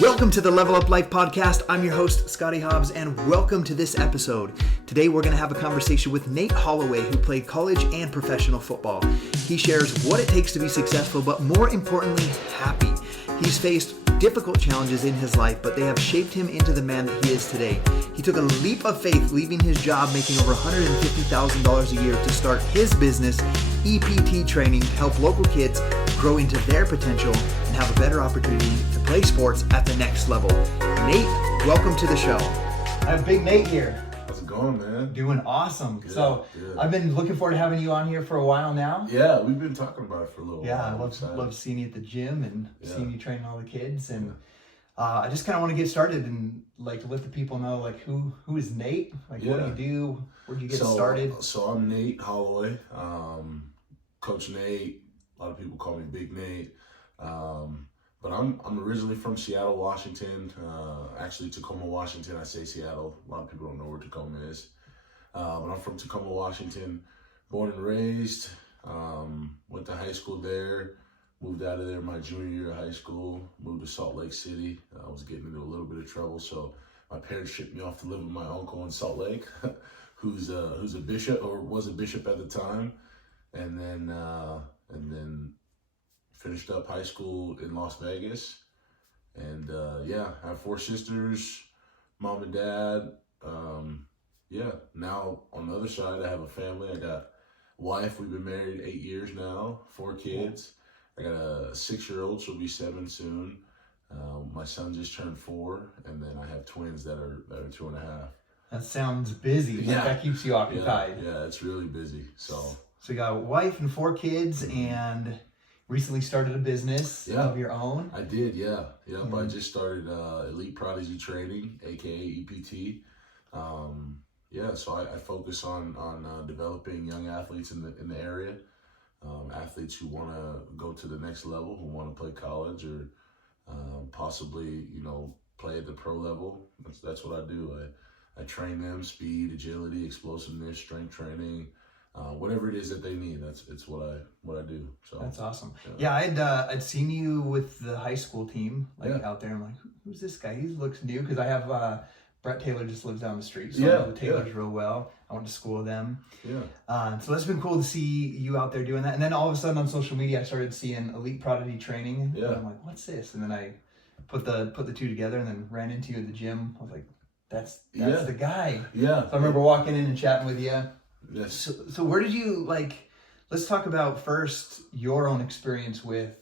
Welcome to the Level Up Life podcast. I'm your host, Scottie Hobbs, and welcome to this episode. Today we're going to have a conversation with Nate Holloway, who played college and professional football. He shares what it takes to be successful, but more importantly, happy. He's faced difficult challenges in his life, but they have shaped him into the man that he is today. He took a leap of faith, leaving his job making over $150,000 a year to start his business, EPT training, to help local kids grow into their potential and have a better opportunity to play sports at the next level. Nate, welcome to the show. I have Big Nate here. How's it going, man? Doing awesome. Good, so good. I've been looking forward to having you on here for a while now. Yeah, we've been talking about it for a little while. Yeah, I love seeing you at the gym and seeing you training all the kids. And I just kind of want to get started and like let the people know like who is Nate? Like what do you do? Where'd you get started? So I'm Nate Holloway. Coach Nate. A lot of people call me Big Nate. But I'm originally from Seattle, Washington. Actually, Tacoma, Washington. I say Seattle. A lot of people don't know where Tacoma is. But I'm from Tacoma, Washington. Born and raised. Went to high school there. Moved out of there my junior year of high school. Moved to Salt Lake City. I was getting into a little bit of trouble, so my parents shipped me off to live with my uncle in Salt Lake, who's a bishop or was a bishop at the time, and then finished up high school in Las Vegas. And I have 4 sisters, mom and dad. Now on the other side, I have a family. I got a wife. We've been married 8 years now, 4 kids. I got a 6-year-old. She'll be 7 soon. My son just turned 4, and then I have twins that are 2.5. That sounds busy. Yeah. That keeps you occupied. Yeah, it's really busy. So you got a wife and 4 kids, and recently started a business of your own. I did, yeah. I just started Elite Prodigy Training, aka EPT. So I focus on developing young athletes in the area, athletes who want to go to the next level, who want to play college or possibly play at the pro level. That's what I do. I train them speed, agility, explosiveness, strength training. Whatever it is that they need, it's what I do. So that's awesome. Yeah, I'd seen you with the high school team out there. I'm like, who's this guy? He looks new because I have Brett Taylor just lives down the street, so I know the Taylors real well. I went to school with them. So that's been cool to see you out there doing that. And then all of a sudden on social media, I started seeing Elite Prodigy Training. And I'm like, what's this? And then I put the 2 together, and then ran into you at the gym. I was like, that's the guy. Yeah. So I remember walking in and chatting with you. Yes. So where did you let's talk about first your own experience with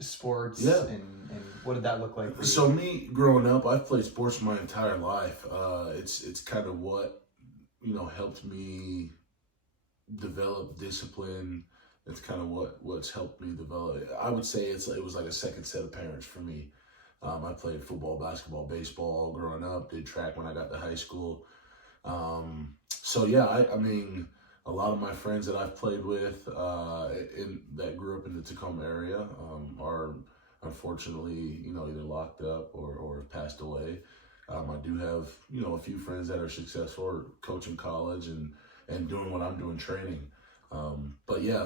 sports and what did that look like for you? So me growing up, I've played sports my entire life. It's kind of what, helped me develop discipline. It's kind of what's helped me develop. I would say it was like a second set of parents for me. I played football, basketball, baseball growing up, did track when I got to high school. I mean, a lot of my friends that I've played with that grew up in the Tacoma area are unfortunately, either locked up or have passed away. I do have, a few friends that are successful or coaching college and doing what I'm doing, training.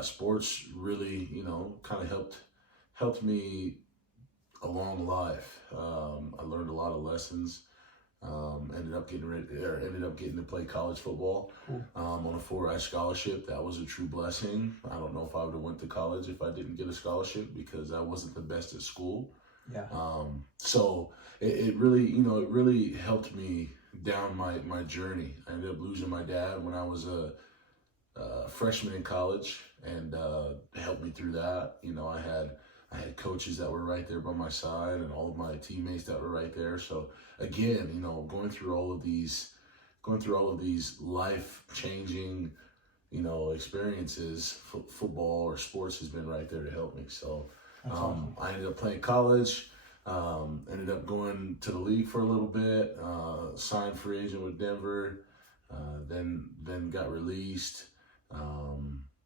Sports really, kind of helped me along life. I learned a lot of lessons. Ended up getting to play college football. Cool. On a 4I scholarship. That was a true blessing. I don't know if I would have went to college if I didn't get a scholarship because I wasn't the best at school. Yeah. So it really helped me down my journey. I ended up losing my dad when I was a freshman in college, and helped me through that. I had coaches that were right there by my side, and all of my teammates that were right there. So again, going through all of these life-changing, experiences, football or sports has been right there to help me. So awesome. I ended up playing college, ended up going to the league for a little bit, signed free agent with Denver, then got released,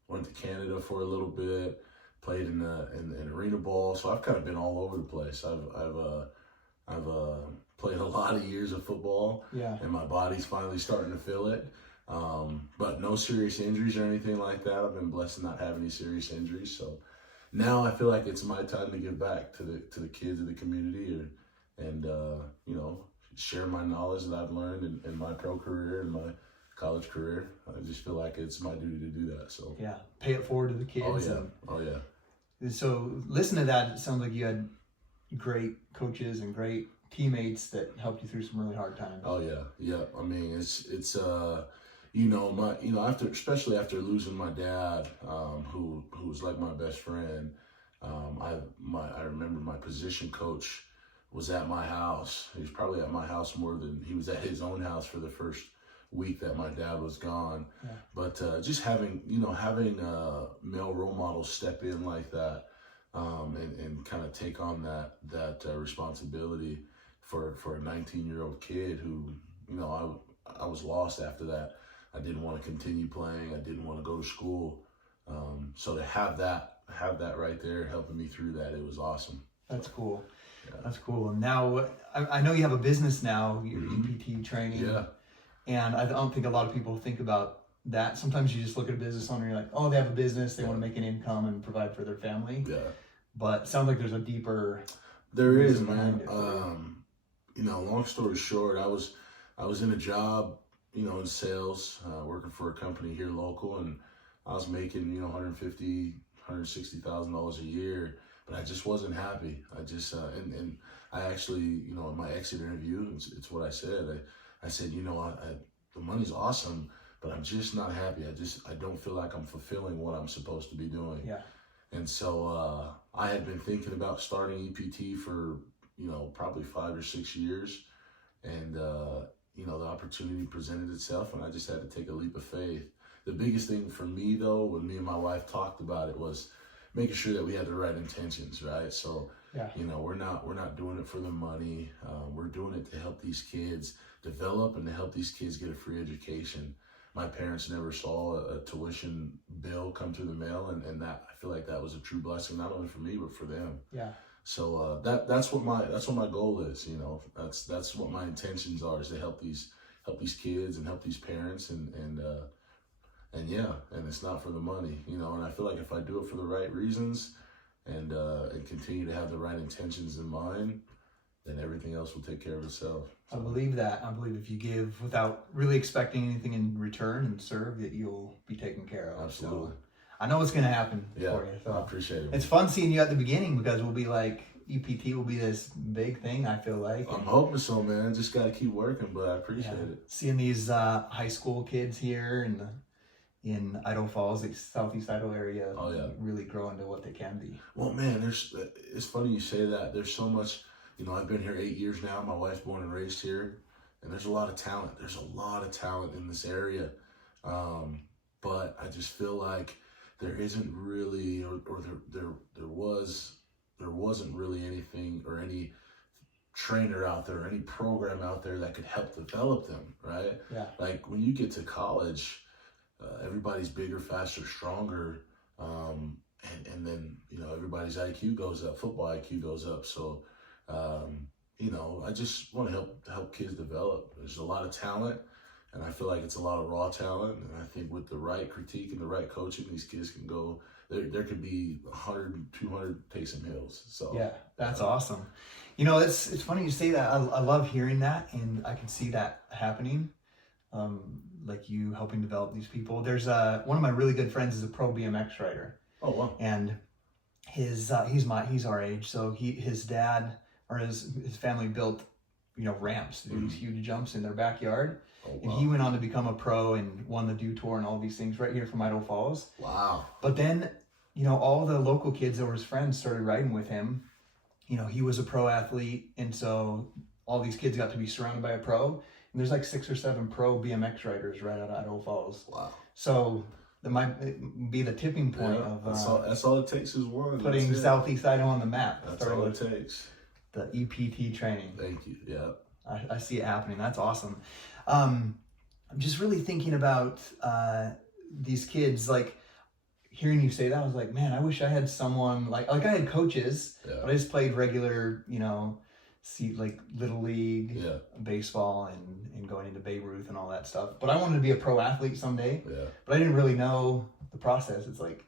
went to Canada for a little bit. Played in arena ball, so I've kind of been all over the place. I've played a lot of years of football, and my body's finally starting to feel it. But no serious injuries or anything like that. I've been blessed to not have any serious injuries. So now I feel like it's my time to give back to the kids of the community, or and share my knowledge that I've learned in my pro career and my college career. I just feel like it's my duty to do that. So yeah, pay it forward to the kids. Oh yeah. So listen to that. It sounds like you had great coaches and great teammates that helped you through some really hard times. Oh yeah. I mean, it's especially after losing my dad, who was like my best friend. I remember my position coach was at my house. He was probably at my house more than he was at his own house for the first week that my dad was gone. Yeah. But just having male role models step in like that, and kind of take on that responsibility for a 19-year-old kid who, I was lost after that. I didn't want to continue playing. I didn't want to go to school. So to have that right there helping me through that, it was awesome. That's cool. Yeah. That's cool. And now I know you have a business now, your EPT training. Yeah. And I don't think a lot of people think about that. Sometimes you just look at a business owner and you're like, oh, they have a business, they want to make an income and provide for their family. Yeah. But it sounds like there's a deeper. There is, man. Long story short, I was in a job, in sales, working for a company here local, and I was making, $150,000, $160,000 a year, but I just wasn't happy. I just, and I actually, in my exit interview, it's what I said. I said, the money's awesome, but I'm just not happy. I don't feel like I'm fulfilling what I'm supposed to be doing. Yeah. And so I had been thinking about starting EPT for, probably 5 or 6 years. And, the opportunity presented itself, and I just had to take a leap of faith. The biggest thing for me, though, when me and my wife talked about it, was making sure that we had the right intentions, right? So, yeah. We're not doing it for the money. We're doing it to help these kids develop and to help these kids get a free education. My parents never saw a tuition bill come through the mail, and that, I feel like that was a true blessing, not only for me but for them. Yeah. So that's what my goal is. That's what my intentions are, is to help these kids and help these parents, and it's not for the money, and I feel like if I do it for the right reasons and continue to have the right intentions in mind, then everything else will take care of itself. So. I believe that. I believe if you give without really expecting anything in return and serve, that you'll be taken care of. Absolutely. So I know what's going to happen for you. So I appreciate it. It's fun seeing you at the beginning, because we'll be like, EPT will be this big thing, I feel like. I'm hoping so, man. Just got to keep working, but I appreciate it. Seeing these high school kids here in Idaho Falls, the Southeast Idaho area, really grow into what they can be. Well, man, it's funny you say that. There's so much, I've been here 8 years now. My wife's born and raised here, and there's a lot of talent. There's a lot of talent in this area. But I just feel like there isn't really, or there wasn't really anything or any trainer out there, any program out there that could help develop them, right? Yeah. Like when you get to college, everybody's bigger, faster, stronger, and then everybody's IQ goes up, football IQ goes up. So I just want to help kids develop. There's a lot of talent, and I feel like it's a lot of raw talent, and I think with the right critique and the right coaching, these kids can go. There could be 100, 200 Taysom Hills. So yeah, that's awesome. It's funny you say that. I love hearing that, and I can see that happening. Like you helping develop these people. There's one of my really good friends is a pro BMX rider. Oh wow! And he's our age, so his dad or his family built ramps to do these huge jumps in their backyard. Oh, wow. And he went on to become a pro and won the Dew Tour and all these things right here from Idaho Falls. Wow. But then, all the local kids that were his friends started riding with him. He was a pro athlete, and so all these kids got to be surrounded by a pro. And there's like 6 or 7 pro BMX riders right out of Idaho Falls. Wow. So that might be the tipping point of that's all it takes is one. Putting Southeast Idaho on the map. That's all it takes. The EPT training. Thank you. Yeah. I see it happening. That's awesome. I'm just really thinking about these kids. Like hearing you say that, I was like, man, I wish I had someone like I had coaches, but I just played regular, like little league baseball and going into Babe Ruth and all that stuff. But I wanted to be a pro athlete someday. Yeah. But I didn't really know the process. It's like,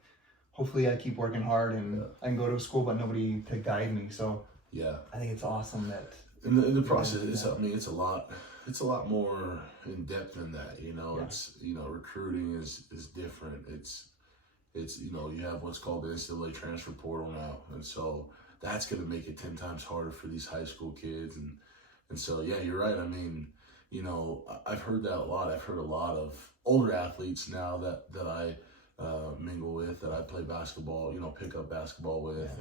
hopefully I keep working hard and I can go to school, but nobody to guide me. So yeah, I think it's awesome that in the process, it's a lot. It's a lot more in depth than that. It's recruiting is different. It's you have what's called the NCAA transfer portal now, and so that's going to make it 10 times harder for these high school kids. And so yeah, you're right. I mean, I've heard that a lot. I've heard a lot of older athletes now that I mingle with, that I play basketball, pick up basketball with,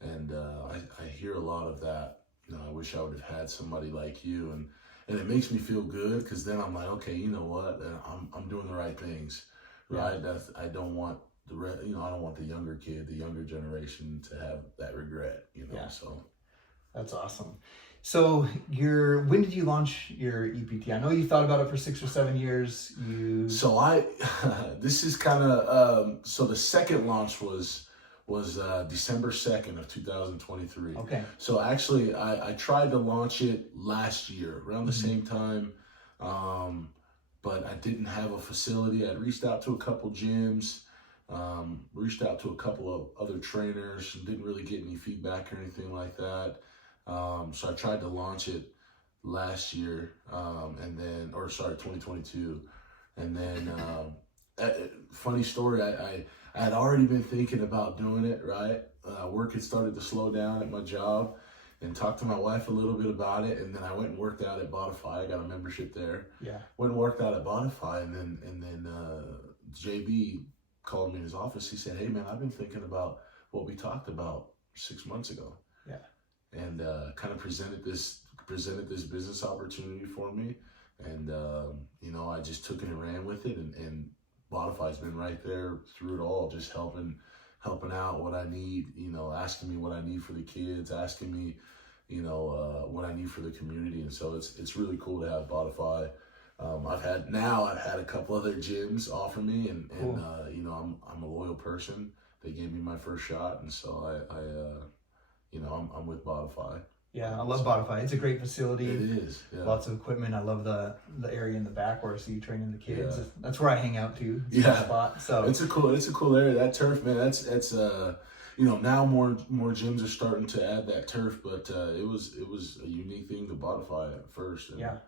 and I hear a lot of that. I wish I would have had somebody like you, and it makes me feel good, because then I'm like, okay, you know what, I'm doing the right things, right? I don't want I don't want the younger kid, the younger generation to have that regret, So that's awesome. So when did you launch your EPT? I know you thought about it for 6 or 7 years. So this is kind of, so the second launch was December 2nd of 2023. Okay. So actually I tried to launch it last year around the same time, but I didn't have a facility. I reached out to a couple gyms, reached out to a couple of other trainers, and didn't really get any feedback or anything like that. So I tried to launch it last year, 2022. And then, funny story, I had already been thinking about doing it, right? Work had started to slow down at my job, and talked to my wife a little bit about it. And then I went and worked out at Bodify. I got a membership there. Yeah. Went and worked out at Bodify, and then JB called me in his office. He said, "Hey man, I've been thinking about what we talked about 6 months ago." Yeah. And kind of presented this business opportunity for me, and I just took it and ran with it, and Bodify's been right there through it all, just helping out what I need, asking me what I need for the kids, asking me, what I need for the community. And so it's really cool to have Bodify. I've had a couple other gyms offer me, and cool. I'm a loyal person. They gave me my first shot, and so I'm with Bodify. Yeah, I love Bodify. It's a great facility. It is. Yeah. Lots of equipment. I love the area in the back where I see you training the kids. Yeah. That's where I hang out too. It's a cool spot. So it's a cool area. That turf, man. That's now more gyms are starting to add that turf, but it was a unique thing to Bodify at first. And,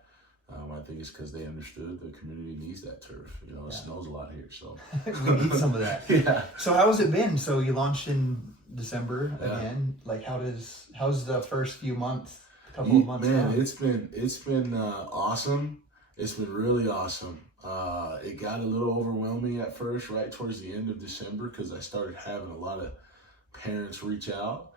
I think it's because they understood the community needs that turf. It snows a lot here, so we need some of that. Yeah. So how's it been? So you launched in December again. Like how's the first few months? Couple of months. Man, it's been awesome. It's been really awesome. It got a little overwhelming at first, right towards the end of December, because I started having a lot of parents reach out.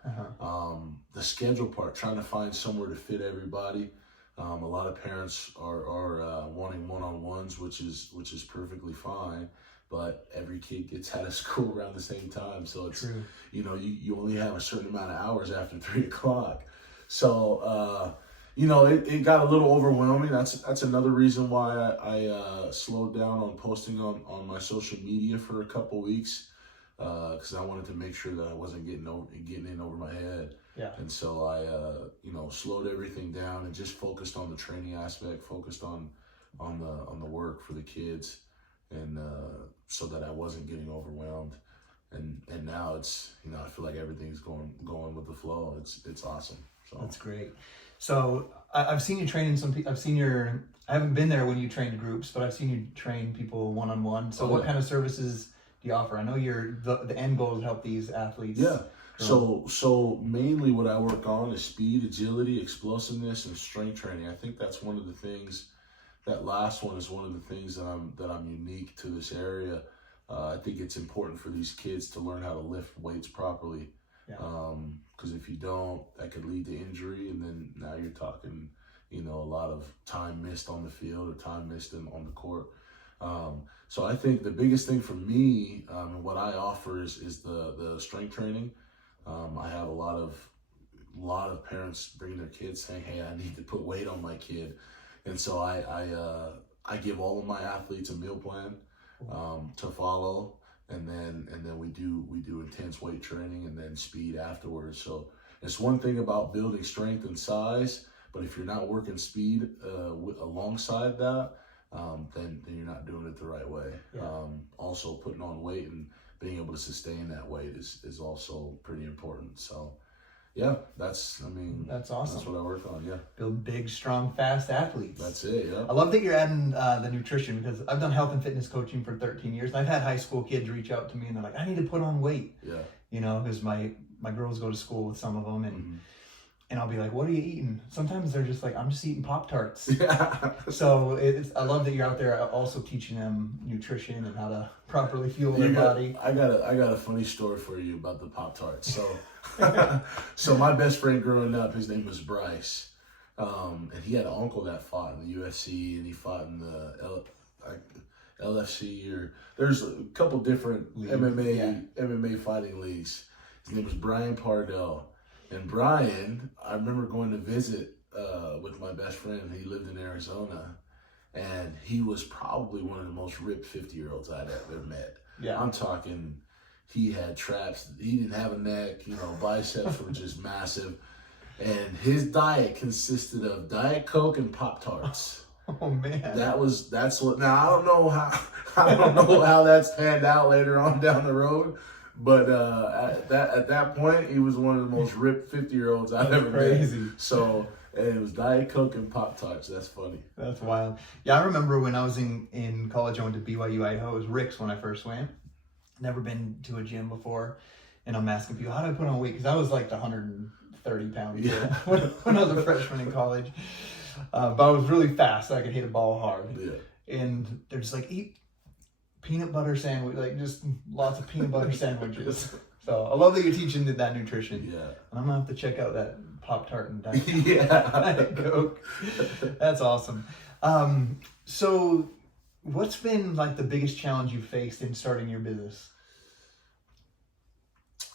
The schedule part, trying to find somewhere to fit everybody. A lot of parents are wanting one-on-ones, which is perfectly fine, but every kid gets out of school around the same time, so it's true. You only have a certain amount of hours after 3 o'clock, so it got a little overwhelming. That's another reason why I slowed down on posting on my social media for a couple weeks, because I wanted to make sure that I wasn't getting in over my head. Yeah. And so I, slowed everything down and just focused on the training aspect, focused on the work for the kids, and so that I wasn't getting overwhelmed. And now it's, I feel like everything's going with the flow. It's awesome. So that's great. So I've seen you train I haven't been there when you trained groups, but I've seen you train people one-on-one. So what kind of services do you offer? I know the end goal is to help these athletes. Yeah. So mainly what I work on is speed, agility, explosiveness, and strength training. I think that's one of the things. That last one is one of the things that I'm unique to this area. I think it's important for these kids to learn how to lift weights properly. Yeah. Because if you don't, that could lead to injury, and then now you're talking, a lot of time missed on the field or time missed on the court. So I think the biggest thing for me, and what I offer is the strength training. I have a lot of parents bringing their kids saying, "Hey, I need to put weight on my kid," and so I give all of my athletes a meal plan to follow, and then we do intense weight training and then speed afterwards. So it's one thing about building strength and size, but if you're not working speed alongside that, then you're not doing it the right way. Yeah. Also, putting on weight and being able to sustain that weight is also pretty important. So Yeah, that's awesome. That's what I work on, yeah. Build big, strong, fast athletes. That's it, yeah. I love that you're adding the nutrition, because I've done health and fitness coaching for 13 years. And I've had high school kids reach out to me and they're like, I need to put on weight. Yeah. You know, because my girls go to school with some of them, and and I'll be like, what are you eating? Sometimes they're just like, I'm just eating Pop-Tarts. Yeah. So I love that you're out there also teaching them nutrition and how to properly fuel their body. I got a funny story for you about the Pop-Tarts. So, so my best friend growing up, his name was Bryce, and he had an uncle that fought in the UFC, and he fought in the LFC, or there's a couple different MMA fighting leagues. His name was Brian Pardell. And Brian, I remember going to visit with my best friend. He lived in Arizona, and he was probably one of the most ripped 50-year-olds I'd ever met. Yeah. I'm talking, he had traps. He didn't have a neck. You know, biceps were just massive. And his diet consisted of Diet Coke and Pop-Tarts. Oh man. That's what. Now I don't know how that's panned out later on down the road. But at that point, he was one of the most ripped 50-year-olds I've ever met. So, and it was Diet Coke and Pop-Tarts. That's funny. That's wild. Yeah, I remember when I was in college, I went to BYU, Idaho. It was Rick's when I first went. Never been to a gym before. And I'm asking people, how do I put on weight? Because I was like the 130-pound kid when I was a freshman in college. But I was really fast, so I could hit a ball hard. Yeah. And they're just like, eat peanut butter sandwich, like just lots of peanut butter sandwiches. So I love that you're teaching that nutrition. Yeah. And I'm gonna have to check out that Pop-Tart and Diet Coke. That's awesome. So what's been like the biggest challenge you faced in starting your business?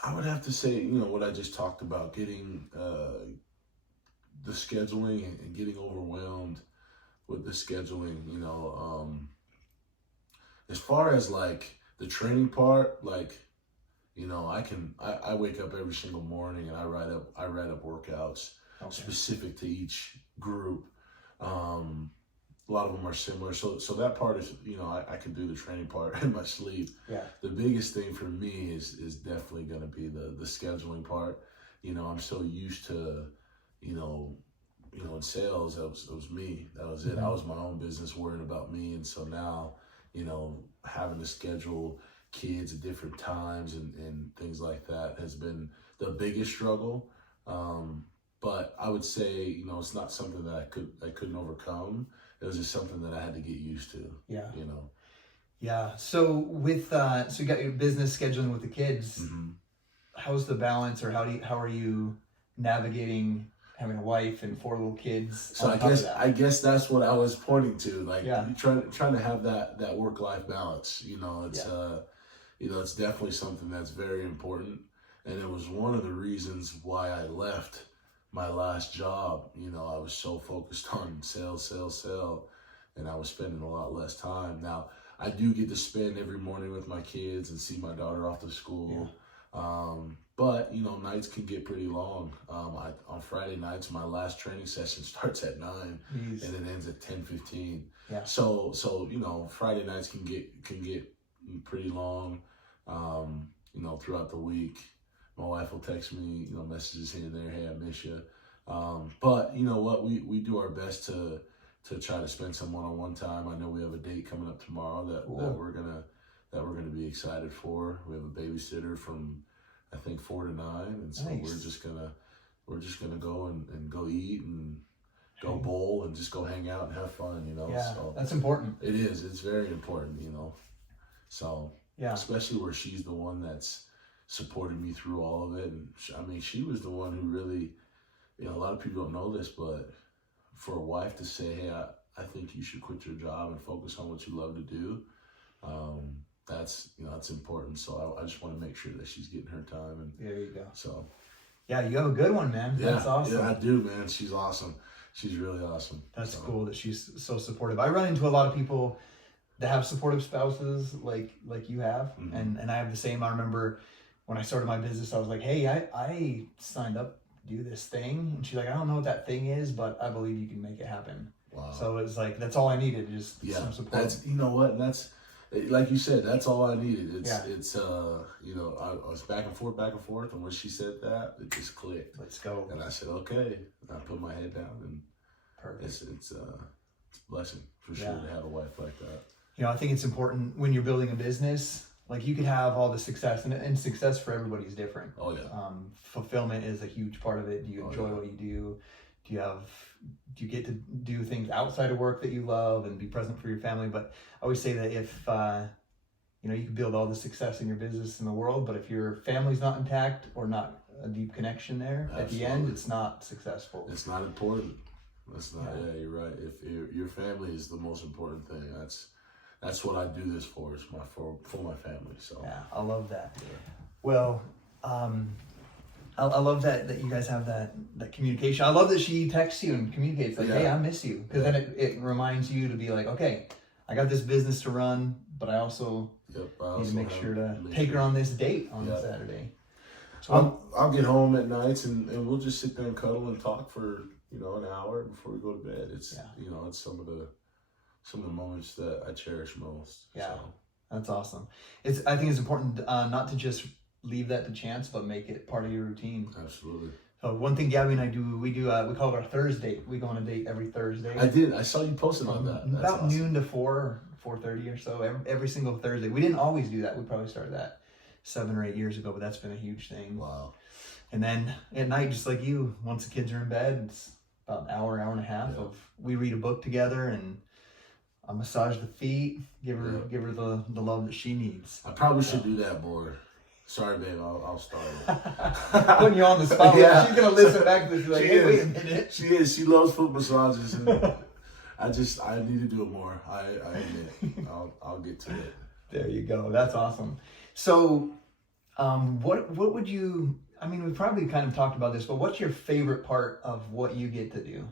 I would have to say, what I just talked about, getting the scheduling and getting overwhelmed with the scheduling, as far as like the training part, like, I wake up every single morning and I write up workouts specific to each group. A lot of them are similar. So that part is, I can do the training part in my sleep. Yeah. The biggest thing for me is definitely going to be the scheduling part. I'm so used to, in sales, it was me. That was it. I was my own business, worrying about me. And so now, having to schedule kids at different times and things like that has been the biggest struggle. But I would say, it's not something that I couldn't overcome. It was just something that I had to get used to. Yeah. Yeah. So with so you got your business scheduling with the kids. Mm-hmm. How's the balance, or how are you navigating having a wife and 4 little kids? So I guess that's what I was pointing to. Like trying to have that work-life balance. It's definitely something that's very important. And it was one of the reasons why I left my last job. I was so focused on sales, and I was spending a lot less time. Now, I do get to spend every morning with my kids and see my daughter off to school. Yeah. But, nights can get pretty long. On Friday nights, my last training session starts at 9 and it ends at 10:15. Yeah. So Friday nights can get pretty long, throughout the week. My wife will text me, messages here and there, hey, I miss you. But you know what, we do our best to try to spend some one-on-one time. I know we have a date coming up tomorrow that we're gonna be excited for. We have a babysitter from, I think, 4 to 9, and so nice. we're just gonna go and go eat and go bowl and just go hang out and have fun. Yeah, so that's important. It is. It's very important. So yeah, especially where she's the one that's supported me through all of it. And she was the one who really, a lot of people don't know this, but for a wife to say, hey, I think you should quit your job and focus on what you love to do, that's important. So I just want to make sure that she's getting her time. And there you go. So yeah, you have a good one, man. That's awesome. Yeah, I do, man. She's awesome. She's really awesome. That's cool that she's so supportive. I run into a lot of people that have supportive spouses like you have. Mm-hmm. And I have the same. I remember when I started my business, I was like, hey, I signed up to do this thing. And she's like, I don't know what that thing is, but I believe you can make it happen. Wow. So it's like, that's all I needed, just some support. That's, you know what, like you said, that's all I needed. It's you know, I was back and forth, and when she said that, it just clicked. Let's go. And I said, okay. And I put my head down, and Perfect. It's a blessing for sure to have a wife like that. You know, I think it's important when you're building a business. Like, you could have all the success, and success for everybody is different. Oh yeah. Fulfillment is a huge part of it. Do you enjoy what you do? Do you get to do things outside of work that you love and be present for your family? But I always say that if you know, you can build all the success in your business in the world, but if your family's not intact or not a deep connection there, at the end, it's not successful. It's not important. It's not. Yeah, you're right. If your family is the most important thing, that's what I do this for. It's for my family. So yeah, I love that. Yeah. Well, I love that you guys have that communication. I love that she texts you and communicates like, hey, I miss you. Because then it reminds you to be like, okay, I got this business to run, but I also need to make sure to take her on this date on Saturday. So I'll get home at nights and we'll just sit there and cuddle and talk for, you know, an hour before we go to bed. It's you know, it's some of the moments that I cherish most. Yeah, so. That's awesome. I think it's important not to just leave that to chance, but make it part of your routine. Absolutely. So one thing Gabby and I do, we call it our Thursday. We go on a date every Thursday. I saw you posted on that. That's about noon to 4:30 or so every single Thursday. We didn't always do that. We probably started that 7 or 8 years ago, but that's been a huge thing. Wow. And then at night, just like you, once the kids are in bed, it's about an hour and a half of we read a book together and I massage the feet, give her the love that she needs. I probably should do that more. Sorry, babe, I'll start it. Putting you on the spot. Yeah. She's going to listen back to this and be like, hey, wait a minute. She is. She loves foot massages. And I need to do it more. I admit. I'll get to it. There you go. That's awesome. So, what would you, I mean, we probably kind of talked about this, but what's your favorite part of what you get to do?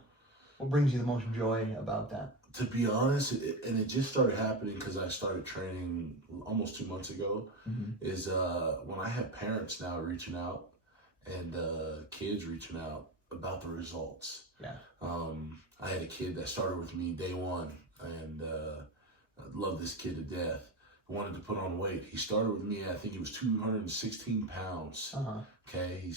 What brings you the most joy about that? To be honest, and it just started happening because I started training almost 2 months ago, is when I have parents now reaching out and kids reaching out about the results. Yeah. I had a kid that started with me day one, and I love this kid to death. I wanted to put on weight. He started with me, I think he was 216 pounds. Okay,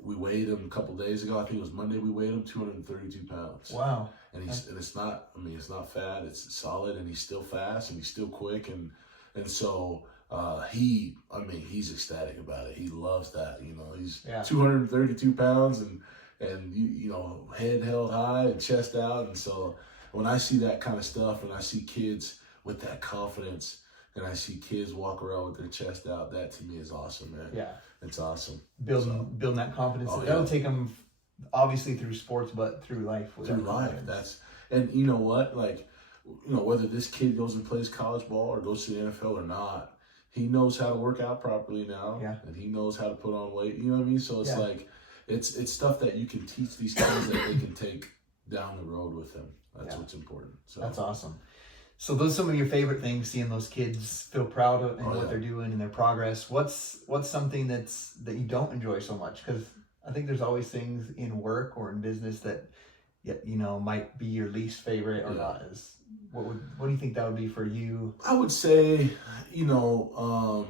we weighed him a couple days ago. I think it was Monday we weighed him, 232 pounds. Wow. And it's not, I mean, it's not fat, it's solid, and he's still fast and he's still quick. And so he's ecstatic about it. He loves that, you know, he's 232 pounds and you know, head held high and chest out. And so when I see that kind of stuff and I see kids with that confidence and I see kids walk around with their chest out, that to me is awesome, man. Yeah. It's awesome. Building that confidence. That'll take them obviously through sports, but through life. Through life. And you know what? Like, you know, whether this kid goes and plays college ball or goes to the NFL or not, he knows how to work out properly now. Yeah. And he knows how to put on weight. You know what I mean? So it's like, it's stuff that you can teach these kids that they can take down the road with them. That's what's important. So that's awesome. So those are some of your favorite things, seeing those kids feel proud of and what they're doing and their progress. What's something that you don't enjoy so much? Because I think there's always things in work or in business that, you know, might be your least favorite or not. What do you think that would be for you? I would say, you know,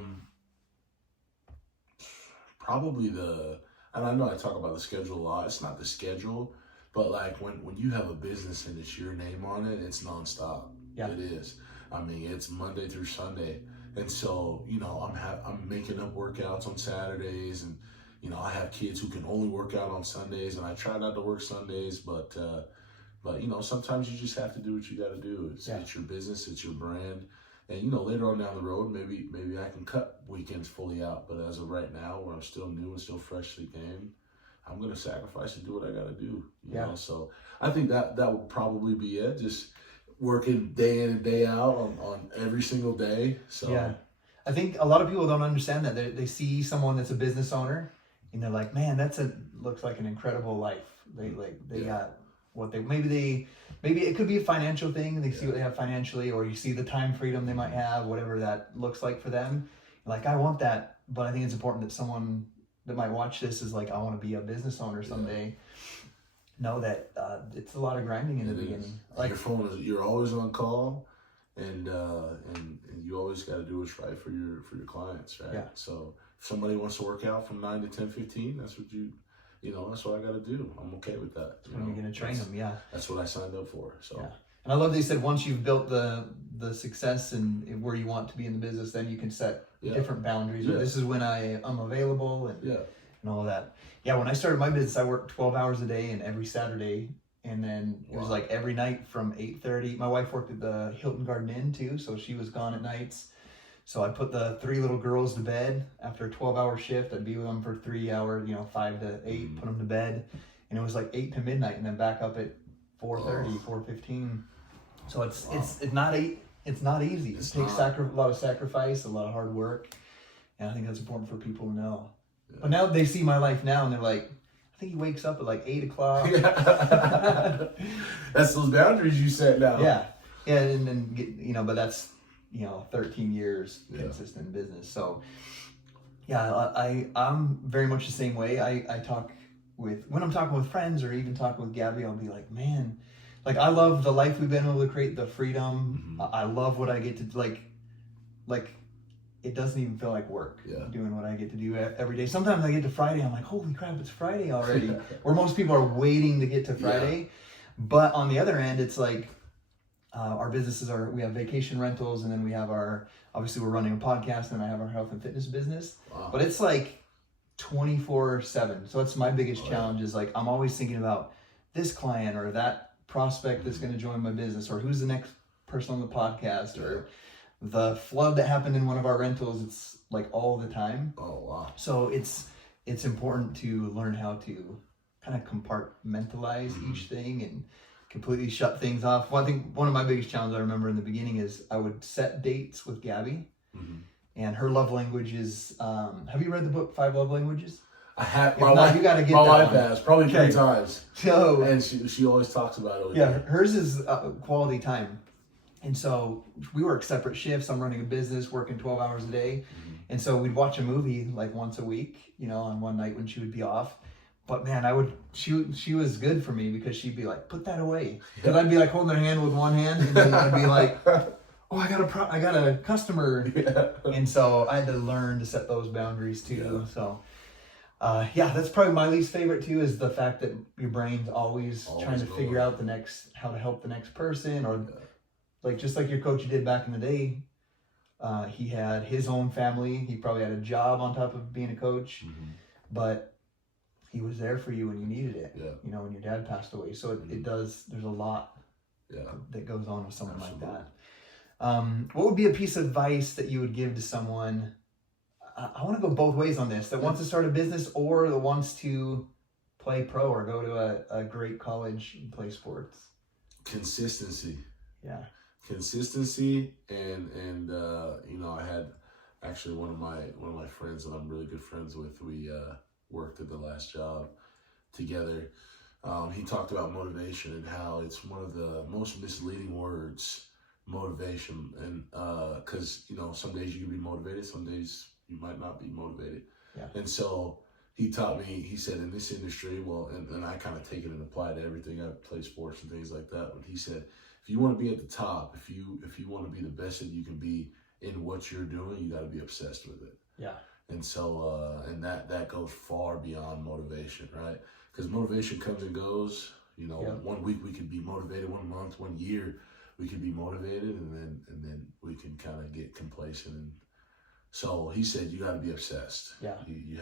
probably and I know I talk about the schedule a lot. It's not the schedule, but like when you have a business and it's your name on it, it's nonstop. Yeah. It is. I mean, it's Monday through Sunday. And so, you know, I'm making up workouts on Saturdays, and, you know, I have kids who can only work out on Sundays, and I try not to work Sundays, but you know, sometimes you just have to do what you got to do. It's your business, it's your brand. And, you know, later on down the road, maybe I can cut weekends fully out. But as of right now, where I'm still new and still freshly game, I'm going to sacrifice and do what I got to do. You know? So I think that would probably be it. Just working day in and day out on every single day. So yeah, I think a lot of people don't understand that. They see someone that's a business owner and they're like, man, looks like an incredible life. They got what maybe it could be a financial thing. They see what they have financially, or you see the time freedom they might have, whatever that looks like for them. Like, I want that, but I think it's important that someone that might watch this is like, I want to be a business owner someday. Know that it's a lot of grinding in the beginning. Like, your phone you're always on call, and you always got to do what's right for your clients, right? Yeah. So if somebody wants to work out from 9 to 10:15, that's what that's what I got to do. I'm okay with that. When you're gonna train them, yeah. That's what I signed up for. So. Yeah. And I love that you said once you've built the success and where you want to be in the business, then you can set different boundaries. Yeah. This is when I'm available and all that. Yeah, when I started my business, I worked 12 hours a day and every Saturday. And then it was like every night from 8:30. My wife worked at the Hilton Garden Inn too, so she was gone at nights. So I put the 3 little girls to bed after a 12-hour shift. I'd be with them for 3 hours, 5 to 8, put them to bed. And it was like 8 to midnight and then back up at 4:30, 4:15. So it's not easy. It takes a lot of sacrifice, a lot of hard work. And I think that's important for people to know. Yeah. But now they see my life now and they're like, I think he wakes up at like 8 o'clock. That's those boundaries you set now. Yeah. Yeah. And then, but that's, 13 years consistent in business. So yeah, I'm very much the same way. I talk when I'm talking with friends or even talking with Gabby, I'll be like, man, like I love the life we've been able to create, the freedom. Mm-hmm. I love what I get to like it doesn't even feel like work doing what I get to do every day. Sometimes I get to Friday, I'm like, holy crap, it's Friday already. Where most people are waiting to get to Friday. Yeah. But on the other end, it's like our businesses we have vacation rentals, and then we have obviously we're running a podcast, and I have our health and fitness business. Wow. But it's like 24/7. So it's my biggest challenge is like, I'm always thinking about this client or that prospect that's going to join my business, or who's the next person on the podcast, or the flood that happened in one of our rentals. It's like all the time. Oh wow. So it's important to learn how to kind of compartmentalize each thing and completely shut things off. Well, I think one of my biggest challenges I remember in the beginning is I would set dates with Gabby, and her love language is have you read the book 5 Love Languages? I have. You got to get my that wife has probably 3 times. So, and she always talks about it. Yeah, hers is quality time. And so we work separate shifts. I'm running a business, working 12 hours a day. And so we'd watch a movie like once a week, on one night when she would be off. But man, she was good for me because she'd be like, put that away. Because I'd be like holding her hand with one hand, and then I'd be like, oh, I got a customer. Yeah. And so I had to learn to set those boundaries too. Yeah. So that's probably my least favorite too, is the fact that your brain's always trying to figure out how to help the next person, or like just like your coach did back in the day. He had his own family. He probably had a job on top of being a coach, but he was there for you when you needed it. Yeah. When your dad passed away. So there's a lot that goes on with someone like that. What would be a piece of advice that you would give to someone? I want to go both ways on this, that wants to start a business or that wants to play pro or go to a great college and play sports. Consistency. Yeah. Consistency and I had actually one of my friends that I'm really good friends with. We worked at the last job together. He talked about motivation and how it's one of the most misleading words, motivation, and because some days you can be motivated, some days you might not be motivated. Yeah. And so he taught me, he said, in this industry, and I kind of take it and apply it to everything. I play sports and things like that. But he said, if you want to be at the top, if you want to be the best that you can be in what you're doing, you got to be obsessed with it. Yeah. And so, and that goes far beyond motivation, right? Because motivation comes and goes. 1 week we could be motivated, 1 month, 1 year we could be motivated, and then we can kind of get complacent. And so he said, you got to be obsessed. Yeah. You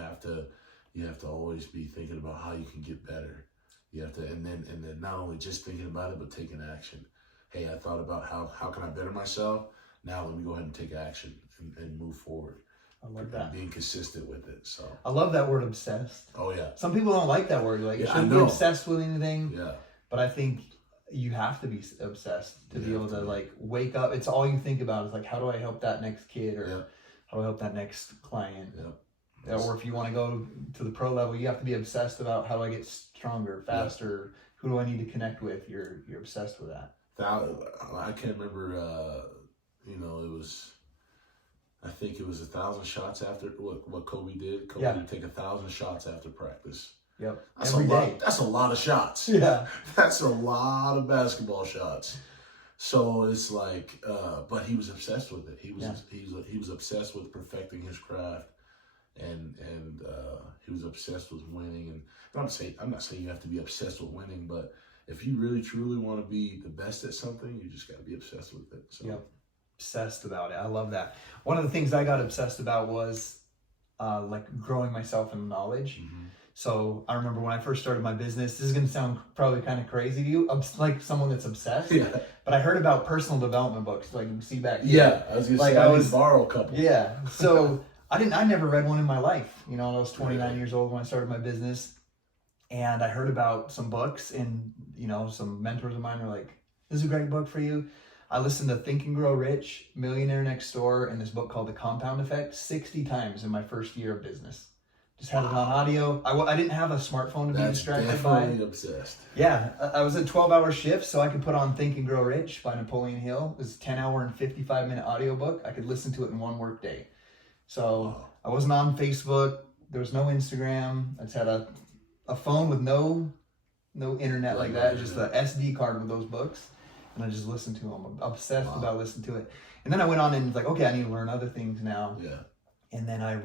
have to always be thinking about how you can get better. You have to, and then not only just thinking about it, but taking action. Hey, I thought about how can I better myself? Now let me go ahead and take action and move forward. I love that. Being consistent with it. So I love that word, obsessed. Oh yeah. Some people don't like that word. Like, you shouldn't be obsessed with anything. Yeah. But I think you have to be obsessed to be able to like wake up. It's all you think about is like, how do I help that next kid, or how do I help that next client? Yeah. Or if you want to go to the pro level, you have to be obsessed about how do I get stronger, faster. Yeah. Who do I need to connect with? You're obsessed with that. I can't remember. I think it was 1,000 shots after what Kobe did. Kobe would take 1,000 shots after practice. Yep. That's a lot of shots. Yeah. That's a lot of basketball shots. So it's like, but he was obsessed with it. He was obsessed with perfecting his craft, and he was obsessed with winning. And I'm not saying you have to be obsessed with winning, but if you really truly want to be the best at something, you just got to be obsessed with it. So. Yep. Obsessed about it. I love that. One of the things I got obsessed about was like growing myself in knowledge. Mm-hmm. So I remember when I first started my business, this is going to sound probably kind of crazy to you, like someone that's obsessed. Yeah. But I heard about personal development books, like you can see back here. Yeah, I was going to say, I was borrow a couple. Yeah. So I never read one in my life. You know, I was 29 years old when I started my business, and I heard about some books, and, you know, some mentors of mine were like, this is a great book for you. I listened to Think and Grow Rich, Millionaire Next Door, and this book called The Compound Effect 60 times in my first year of business. Just had it on audio. I didn't have a smartphone to be distracted by. Definitely obsessed. Yeah, I was at 12-hour shifts, so I could put on Think and Grow Rich by Napoleon Hill. It was a 10-hour and 55-minute audiobook. I could listen to it in one work day. So I wasn't on Facebook. There was no Instagram. I just had a phone with no internet like that. Just an SD card with those books. And I just listened to them. I'm obsessed about listening to it. And then I went on and was like, okay, I need to learn other things now. Yeah. And then I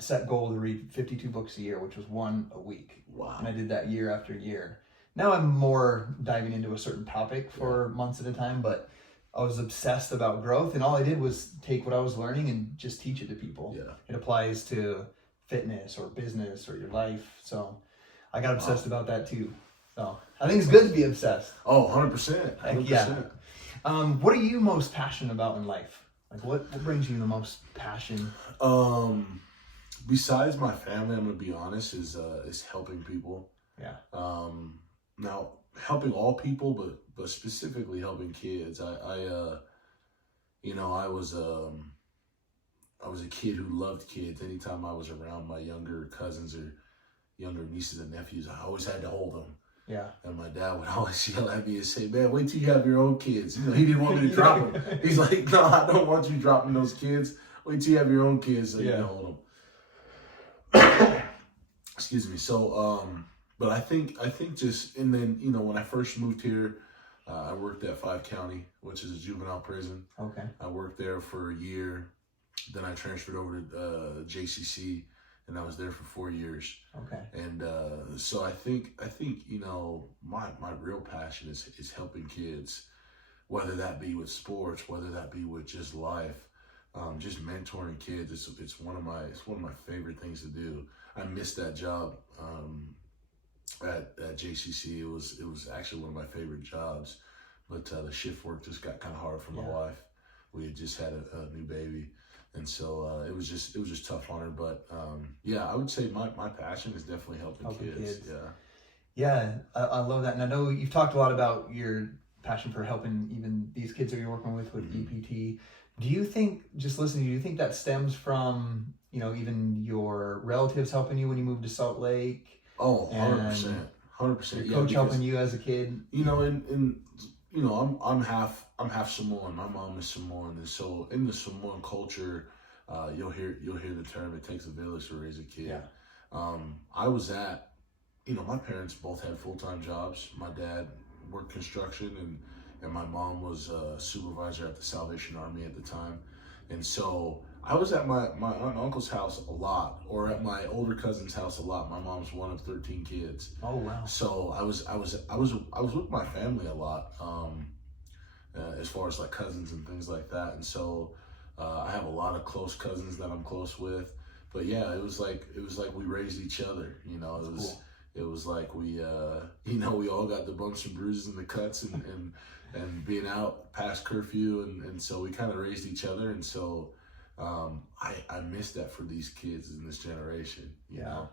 set goal to read 52 books a year, which was one a week. Wow. And I did that year after year. Now I'm more diving into a certain topic for months at a time, but I was obsessed about growth, and all I did was take what I was learning and just teach it to people. Yeah. It applies to fitness or business or your life. So I got obsessed about that too. So I think it's good to be obsessed. Oh, 100%. 100%. Yeah. What are you most passionate about in life? Like what brings you the most passion? Besides my family, I'm gonna be honest, is helping people. Yeah. Now helping all people, but specifically helping kids. I was a kid who loved kids. Anytime I was around my younger cousins or younger nieces and nephews, I always had to hold them. Yeah. And my dad would always yell at me and say, man, wait till you have your own kids. You know, he didn't want me to drop them. He's like, no, I don't want you dropping those kids. Wait till you have your own kids so you can hold them. Excuse me. So, but I think just, and then, you know, when I first moved here, I worked at 5 County, which is a juvenile prison. Okay. I worked there for a year. Then I transferred over to JCC. And I was there for 4 years. Okay. And so I think you know, my real passion is helping kids, whether that be with sports, whether that be with just life, just mentoring kids. It's one of my favorite things to do. I missed that job at JCC. It was actually one of my favorite jobs, but the shift work just got kind of hard for my wife. We had just had a new baby. And so it was just tough on her, but I would say my passion is definitely helping kids. Yeah, I love that, and I know you've talked a lot about your passion for helping even these kids that you're working with EPT. Do you think, just listening, do you think that stems from, you know, even your relatives helping you when you moved to Salt Lake? Oh, 100%, 100%. Your coach helping you as a kid. You know, and you know, I'm half Samoan. My mom is Samoan, and so in the Samoan culture, you'll hear the term "it takes a village to raise a kid." Yeah. I was at, you know, my parents both had full-time jobs. My dad worked construction, and my mom was a supervisor at the Salvation Army at the time, and so I was at my aunt and uncle's house a lot, or at my older cousin's house a lot. My mom's one of 13 kids. Oh wow! So I was with my family a lot, as far as like cousins and things like that. And so I have a lot of close cousins that I'm close with. But yeah, it was like we raised each other. You know, it was cool. It was like we you know, we all got the bumps and bruises and the cuts and being out past curfew, and so we kind of raised each other. And so. I miss that for these kids in this generation, you know,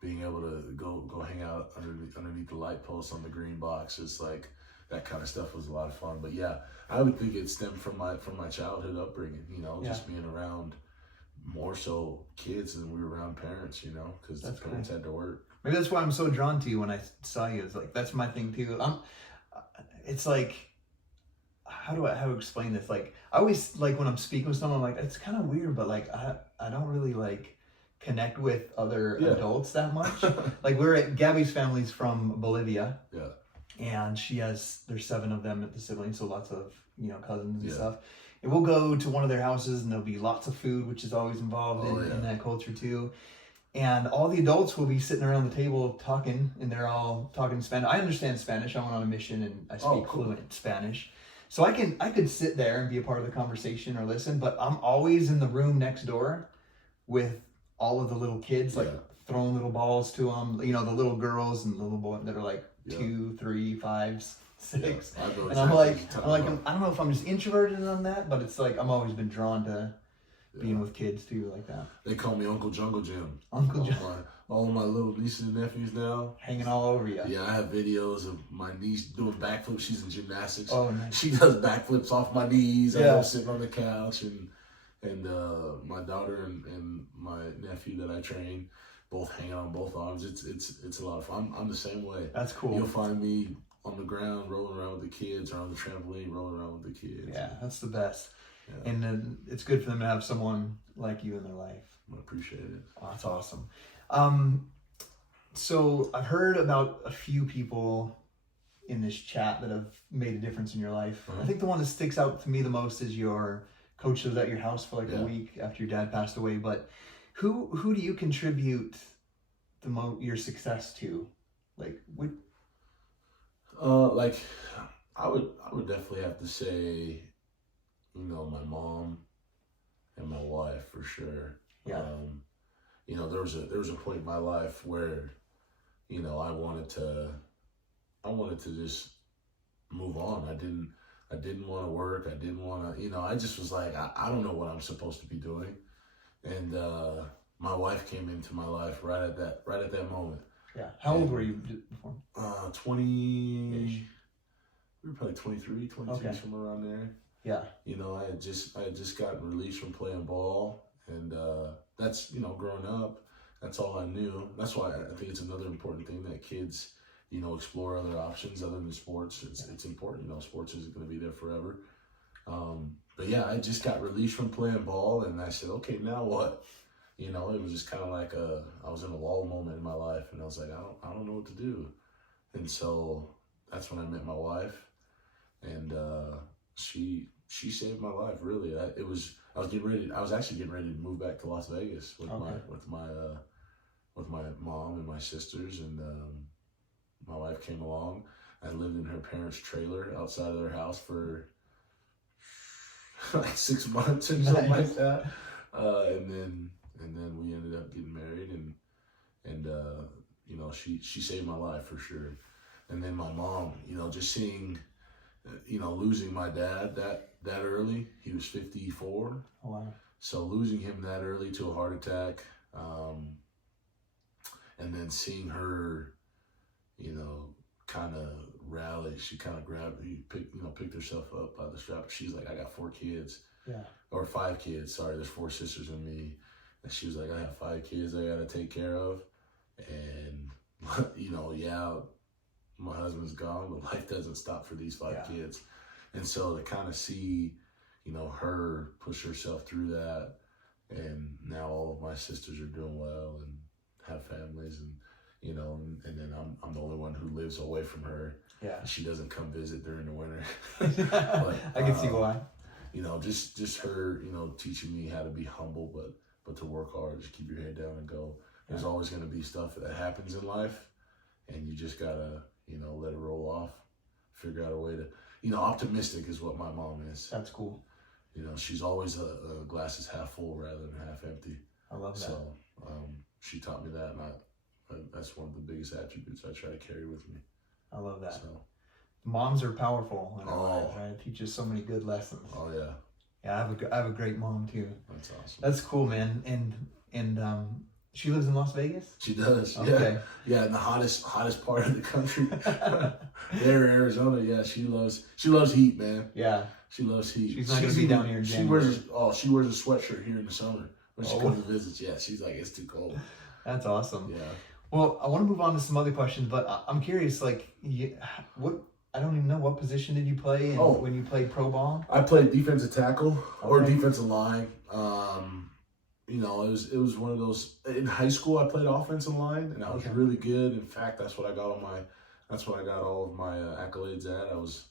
being able to go hang out underneath the light post on the green box. It's like that kind of stuff was a lot of fun. But yeah, I would think it stemmed from my childhood upbringing, you know, just being around more so kids than we were around parents, you know, because the parents had to work. Maybe that's why I'm so drawn to you when I saw you. It's like, that's my thing too. It's like, how to explain this? Like, I always, like, when I'm speaking with someone, I'm like, it's kind of weird, but like, I don't really like connect with other adults that much. Like, Gabby's family's from Bolivia. Yeah. and there's 7 of them at the siblings, so lots of, cousins and Yeah. stuff. And we'll go to one of their houses and there'll be lots of food, which is always involved in that culture too. And all the adults will be sitting around the table talking, and they're all talking Spanish. I understand Spanish. I went on a mission and I speak fluent Spanish. So I could sit there and be a part of the conversation or listen, but I'm always in the room next door with all of the little kids, like throwing little balls to them. The little girls and the little boys that are like 2, 3, 5, 6. Yeah, and I'm like, I don't know if I'm just introverted on that, but it's like I'm always been drawn to being with kids too, like that. They call me Uncle Jungle Jim. Uncle Jim. All of my little nieces and nephews now. Hanging all over you. Yeah, I have videos of my niece doing backflips. She's in gymnastics. Oh, nice. She does backflips off my knees. Yeah. I'm sitting on the couch, and my daughter and my nephew that I train both hanging on both arms. It's a lot of fun. I'm the same way. That's cool. You'll find me on the ground rolling around with the kids, or on the trampoline rolling around with the kids. Yeah, that's the best. Yeah. And then it's good for them to have someone like you in their life. I appreciate it. Oh, that's awesome. So I've heard about a few people in this chat that have made a difference in your life. I think the one that sticks out to me the most is your coach that was at your house for like a week after your dad passed away. But who do you contribute your success to? Like what? I would definitely have to say, my mom and my wife for sure. Yeah. There was a point in my life where, I wanted to just move on. I didn't want to work. I didn't want to, I just was like, I don't know what I'm supposed to be doing. And my wife came into my life right at that moment. Yeah. How old were you before? 20. We were probably 23, 22, somewhere around there. Yeah. I had just gotten released from playing ball, and that's, growing up, that's all I knew. That's why I think it's another important thing that kids, explore other options other than sports. It's important. Sports isn't going to be there forever. But yeah, I just got released from playing ball, and I said, okay, now what? It was just kind of like I was in a lull moment in my life, and I was like, I don't know what to do. And so that's when I met my wife, and she saved my life, really. I was actually getting ready to move back to Las Vegas with my mom and my sisters, and my wife came along. I lived in her parents' trailer outside of their house for like 6 months or something like that. And then we ended up getting married, and she saved my life for sure. And then my mom, just seeing, losing my dad that early. He was 54. Oh, wow. So losing him that early to a heart attack, and then seeing her, kind of rally. She kind of picked herself up by the strap. She's like, I got 4 kids. Yeah. Or 5 kids. Sorry, there's 4 sisters and me. And she was like, I have 5 kids I gotta take care of. And, my husband's gone, but life doesn't stop for these 5 kids. And so to kind of see, her push herself through that, and now all of my sisters are doing well and have families, and, and then I'm the only one who lives away from her. Yeah. She doesn't come visit during the winter. But, I can see why. Just her, teaching me how to be humble, but to work hard, just keep your head down and go. There's always going to be stuff that happens in life, and you just gotta, let it roll off. Figure out a way to, optimistic is what my mom is. That's cool. She's always a glass is half full rather than half empty. I love that. So she taught me that, and that's one of the biggest attributes I try to carry with me. I love that. So. Moms are powerful in our lives, right? It teaches so many good lessons. Oh yeah. Yeah, I have a great mom too. That's awesome. That's cool, man. And she lives in Las Vegas? She does. Okay. Yeah, in the hottest part of the country. There in Arizona, yeah, she loves heat, man. Yeah. She loves heat. She's not gonna be down here in January. She wears a sweatshirt here in the summer when she comes to visit. Yeah, she's like, it's too cold. That's awesome. Yeah. Well, I want to move on to some other questions, but I'm curious, like, I don't even know, what position did you play when you played pro ball? I played defensive tackle or defensive line. It was one of those. In high school, I played offensive line, and I was really good. In fact, that's what I got on That's where I got all of my accolades at. I was,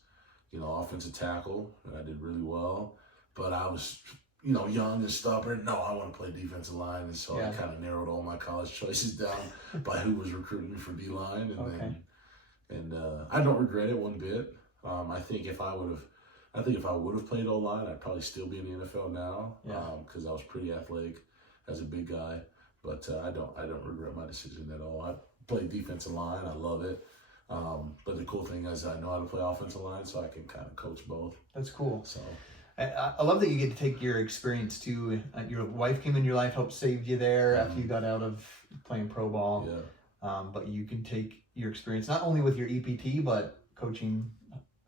offensive tackle, and I did really well. But I was, young and stubborn. No, I want to play defensive line, and so I kind of narrowed all my college choices down by who was recruiting me for D-line, and I don't regret it one bit. I think if I would have played O-line, I'd probably still be in the NFL now, because I was pretty athletic as a big guy. But I don't regret my decision at all. I played defensive line. I love it. But the cool thing is I know how to play offensive line, so I can kind of coach both. That's cool. So I love that you get to take your experience too. Your wife came in your life, helped save you there after you got out of playing pro ball. Yeah. But you can take your experience not only with your EPT, but coaching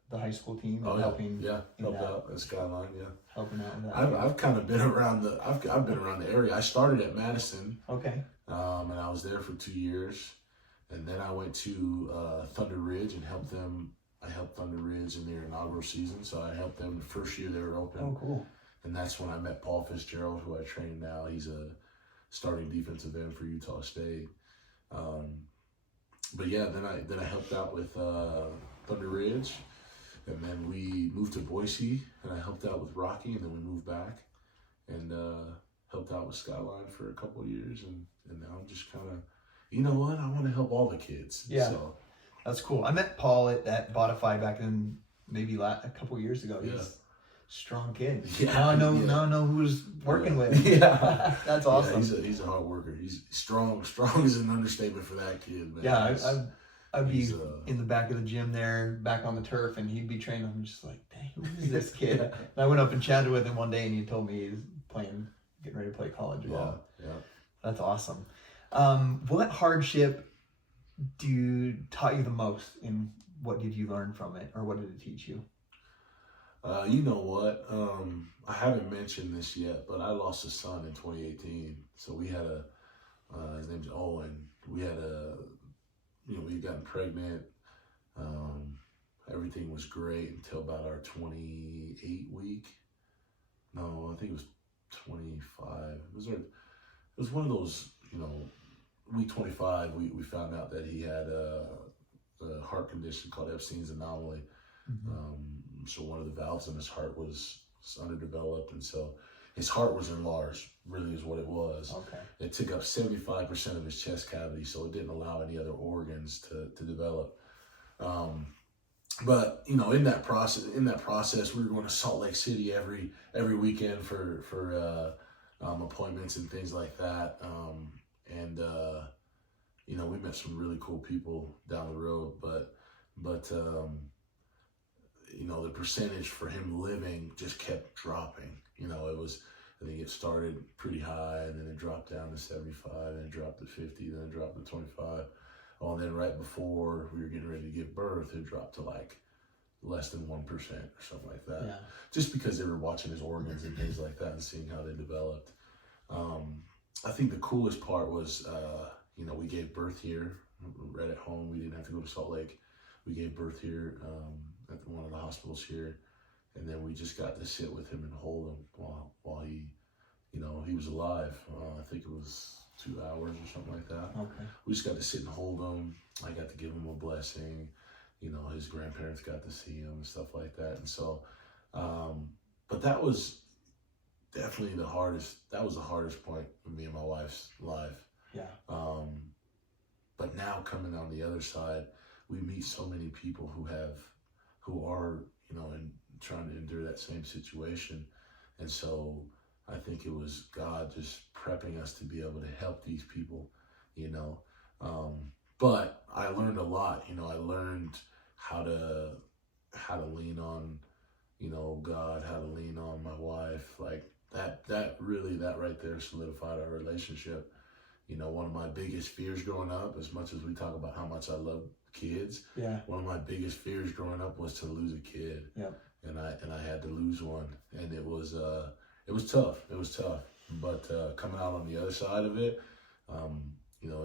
the high school team and helping. Yeah, helped out at Skyline. Yeah, helping out with that. I've kind of been around I've been around the area. I started at Madison. Okay. And I was there for 2 years, and then I went to Thunder Ridge and helped them. I helped Thunder Ridge in their inaugural season, so I helped them the first year they were open. Oh, cool. And that's when I met Paul Fitzgerald, who I train now. He's a starting defensive end for Utah State. But yeah, then I helped out with Thunder Ridge, and then we moved to Boise, and I helped out with Rocky, and then we moved back and helped out with Skyline for a couple of years, and now I'm just kind of, you know what, I want to help all the kids. Yeah. So. That's cool. I met Paul at Bodify back in maybe a couple years ago. He's a strong kid. Yeah. Now I know who's working with. Yeah. That's awesome. Yeah, he's a hard worker. He's strong. Strong is an understatement for that kid, man. Yeah, I'd be in the back of the gym there, back on the turf, and he'd be training. I'm just like, dang, who is this kid? And I went up and chatted with him one day, and he told me he's getting ready to play college ball. Yeah. That's awesome. What hardship taught you the most, and what did you learn from it, or what did it teach you? You know what? I haven't mentioned this yet, but I lost a son in 2018. So we had his name's Owen. We had we'd gotten pregnant. Everything was great until about our 28 week. No, I think it was 25. It was one of those, week 25, we found out that he had a heart condition called Epstein's anomaly. Mm-hmm. So one of the valves in his heart was underdeveloped, and so his heart was enlarged, really is what it was. Okay. It took up 75% of his chest cavity, so it didn't allow any other organs to develop. But in that process, we were going to Salt Lake City every weekend for appointments and things like that. We met some really cool people down the road, but the percentage for him living just kept dropping. I think it started pretty high, and then it dropped down to 75, and it dropped to 50, then it dropped to 25. Oh, and then right before we were getting ready to give birth, it dropped to like less than 1% or something like that. Yeah. Just because they were watching his organs and things like that and seeing how they developed. I think the coolest part was, we gave birth here, right at home. We didn't have to go to Salt Lake. We gave birth here at one of the hospitals here, and then we just got to sit with him and hold him while he, he was alive. I think it was 2 hours or something like that. Okay. We just got to sit and hold him. I got to give him a blessing. His grandparents got to see him and stuff like that. And so, but that was definitely the hardest point in me and my wife's life. Yeah. But now coming on the other side, we meet so many people who are, and trying to endure that same situation. And so I think it was God just prepping us to be able to help these people, but I learned a lot. I learned how to lean on, God, how to lean on my wife. Like that right there solidified our relationship. One of my biggest fears growing up, as much as we talk about how much I love kids, one of my biggest fears growing up was to lose a kid. Yep. And I had to lose one, and it was tough. It was tough, but coming out on the other side of it,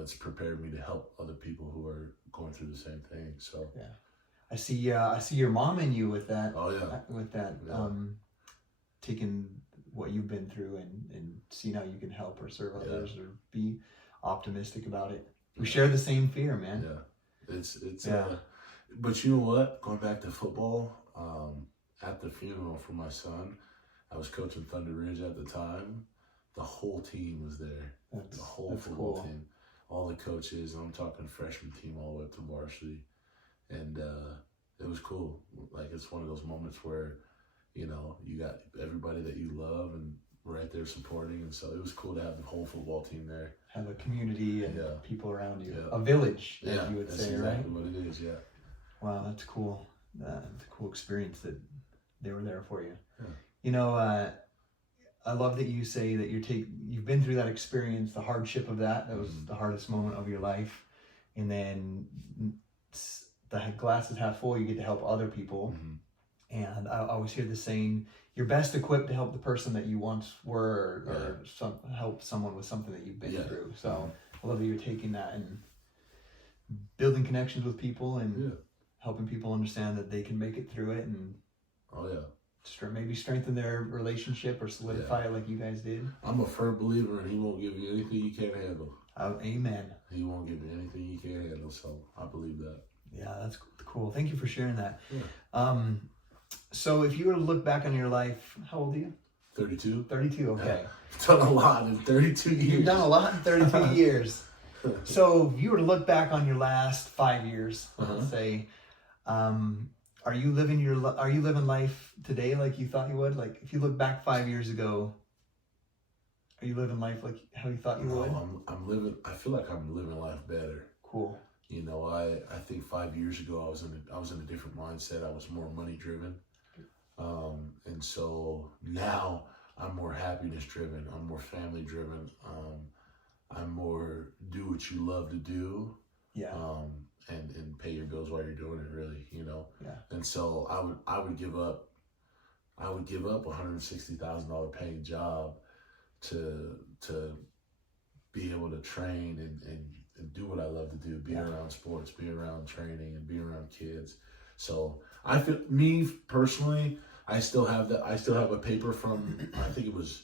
it's prepared me to help other people who are going through the same thing. So yeah, I see your mom in you with that. Oh yeah, with that, taking what you've been through and seeing how you can help or serve others or be optimistic about it. We share the same fear, man. Yeah, it's But you know what? Going back to football, at the funeral for my son, I was coaching Thunder Ridge at the time. The whole team was there. The whole football team. All the coaches, I'm talking freshman team all the way up to varsity. And it was cool. Like, it's one of those moments where, you know, you got everybody that you love and right there supporting. And so it was cool to have the whole football team there. Have a community and people around you. Yeah. A village, as you would that's say, exactly right? what it is, yeah. Wow, that's cool. It's a cool experience that they were there for you. Yeah. You know, I love that you say that you've been through that experience, the hardship of that. That was the hardest moment of your life. And then the glass is half full, you get to help other people. And I always hear the saying, you're best equipped to help the person that you once were, or help someone with something that you've been through. So I love that you're taking that and building connections with people and helping people understand that they can make it through it and maybe strengthen their relationship or solidify it like you guys did. I'm a firm believer in he won't give you anything you can't handle. Amen. He won't give you anything you can't handle, so I believe that. Yeah, that's cool. Thank you for sharing that. Yeah. So if you were to look back on your life, how old are you? 32. 32, okay. I've done a lot in 32 years. You've done a lot in 32 years. So if you were to look back on your last 5 years, let's say, are you living life today like you thought you would? Like if you look back 5 years ago, are you living life like how you thought you would? I feel like I'm living life better. Cool. You know, I think 5 years ago I was in a different mindset. I was more money driven. And so now I'm more happiness driven. I'm more family driven. I'm more do what you love to do. Yeah. And pay your bills while you're doing it, really, you know? Yeah. And so I would give up a $160,000 paying job to be able to train and do what I love to do, be around sports, be around training, and be around kids. So I feel, me personally, I still have a paper from, I think it was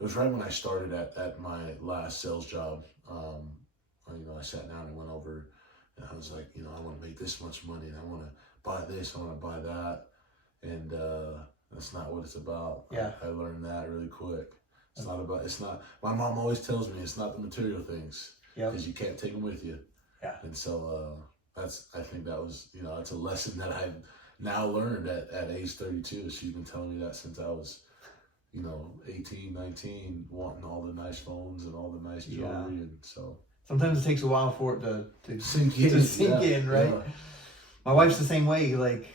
right when I started at my last sales job. You know, I sat down and went over, and I was like, you know, I want to make this much money, and I want to buy this, I want to buy that, and that's not what it's about. Yeah. I learned that really quick. It's not, my mom always tells me it's not the material things, because you can't take them with you. Yeah. And so I think that was, you know, it's a lesson that I've now learned at age 32. She's been telling me that since I was, you know, 18, 19, wanting all the nice phones and all the nice jewelry. And so sometimes it takes a while for it to sink in, right? Yeah. My wife's the same way. Like,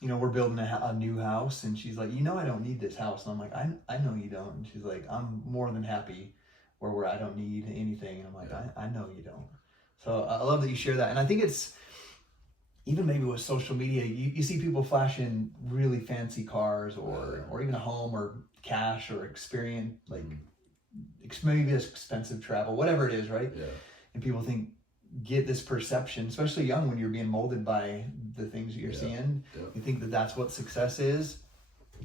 you know, we're building a new house, and she's like, you know, I don't need this house. And I'm like, I know you don't. And she's like, I'm more than happy where I don't need anything. And I'm like, I know you don't. So I love that you share that. And I think it's, even maybe with social media, you see people flashing really fancy cars or even a home or cash or experience, like maybe this expensive travel, whatever it is, right? Yeah. And people get this perception, especially young, when you're being molded by the things that you're seeing. Yeah. You think that that's what success is.